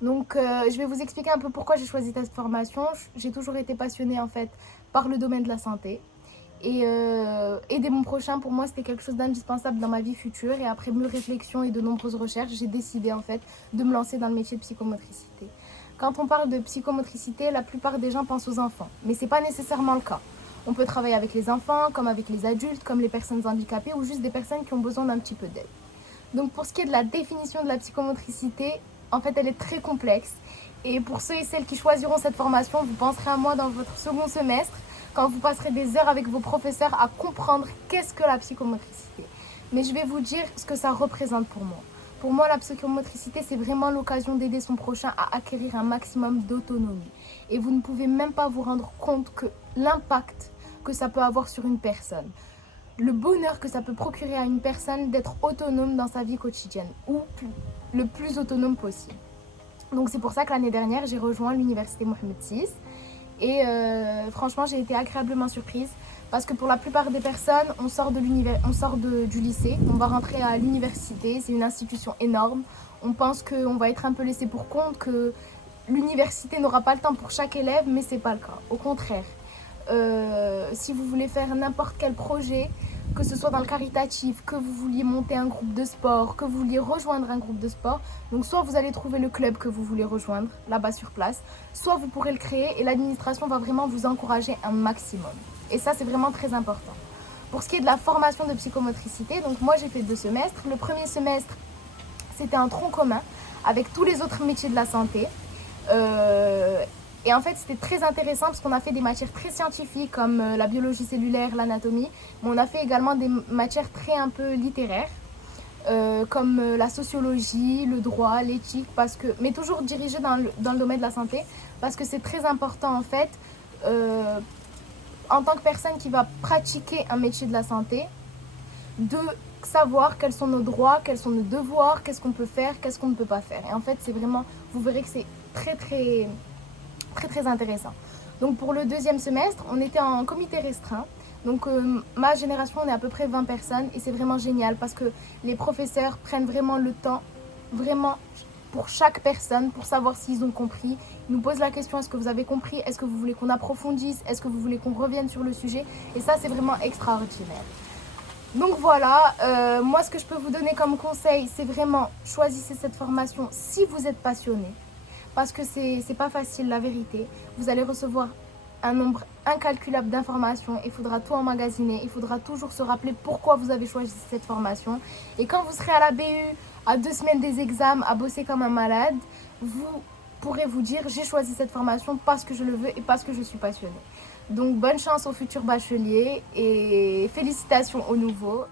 Donc, je vais vous expliquer un peu pourquoi j'ai choisi cette formation. J'ai toujours été passionnée en fait par le domaine de la santé. Et aider mon prochain, pour moi, c'était quelque chose d'indispensable dans ma vie future. Et après mûre réflexion et de nombreuses recherches, j'ai décidé en fait de me lancer dans le métier de psychomotricité. Quand on parle de psychomotricité, la plupart des gens pensent aux enfants, mais ce n'est pas nécessairement le cas. On peut travailler avec les enfants, comme avec les adultes, comme les personnes handicapées ou juste des personnes qui ont besoin d'un petit peu d'aide. Donc pour ce qui est de la définition de la psychomotricité, en fait elle est très complexe. Et pour ceux et celles qui choisiront cette formation, vous penserez à moi dans votre second semestre, quand vous passerez des heures avec vos professeurs à comprendre qu'est-ce que la psychomotricité. Mais je vais vous dire ce que ça représente pour moi. Pour moi, la psychomotricité, c'est vraiment l'occasion d'aider son prochain à acquérir un maximum d'autonomie. Et vous ne pouvez même pas vous rendre compte que l'impact que ça peut avoir sur une personne, le bonheur que ça peut procurer à une personne d'être autonome dans sa vie quotidienne, ou le plus autonome possible. Donc c'est pour ça que l'année dernière, j'ai rejoint l'université Mohamed VI. Et franchement, j'ai été agréablement surprise parce que pour la plupart des personnes, on sort du lycée, on va rentrer à l'université, c'est une institution énorme. On pense qu'on va être un peu laissé pour compte, que l'université n'aura pas le temps pour chaque élève, mais c'est pas le cas. Au contraire, si vous voulez faire n'importe quel projet, que ce soit dans le caritatif, que vous vouliez monter un groupe de sport, que vous vouliez rejoindre un groupe de sport, donc soit vous allez trouver le club que vous voulez rejoindre là-bas sur place, soit vous pourrez le créer et l'administration va vraiment vous encourager un maximum. Et ça, c'est vraiment très important. Pour ce qui est de la formation de psychomotricité, donc moi j'ai fait 2 semestres. Le premier semestre, c'était un tronc commun avec tous les autres métiers de la santé. Et en fait, c'était très intéressant parce qu'on a fait des matières très scientifiques comme la biologie cellulaire, l'anatomie, mais on a fait également des matières très un peu littéraires, comme la sociologie, le droit, l'éthique, mais toujours dirigées dans le domaine de la santé, parce que c'est très important en fait, en tant que personne qui va pratiquer un métier de la santé, de savoir quels sont nos droits, quels sont nos devoirs, qu'est-ce qu'on peut faire, qu'est-ce qu'on ne peut pas faire. Et en fait, c'est vraiment, vous verrez que c'est très intéressant. Donc pour le deuxième semestre, on était en comité restreint. Donc ma génération, on est à peu près 20 personnes et c'est vraiment génial parce que les professeurs prennent vraiment le temps, vraiment pour chaque personne, pour savoir s'ils ont compris. Ils nous posent la question, est-ce que vous avez compris? Est-ce que vous voulez qu'on approfondisse? Est-ce que vous voulez qu'on revienne sur le sujet? Et ça, c'est vraiment extraordinaire. Donc voilà, moi ce que je peux vous donner comme conseil, c'est vraiment choisissez cette formation si vous êtes passionné. Parce que c'est pas facile la vérité. Vous allez recevoir un nombre incalculable d'informations, il faudra tout emmagasiner, il faudra toujours se rappeler pourquoi vous avez choisi cette formation. Et quand vous serez à la BU, à 2 semaines des examens, à bosser comme un malade, vous pourrez vous dire j'ai choisi cette formation parce que je le veux et parce que je suis passionnée. Donc bonne chance aux futurs bacheliers et félicitations aux nouveaux.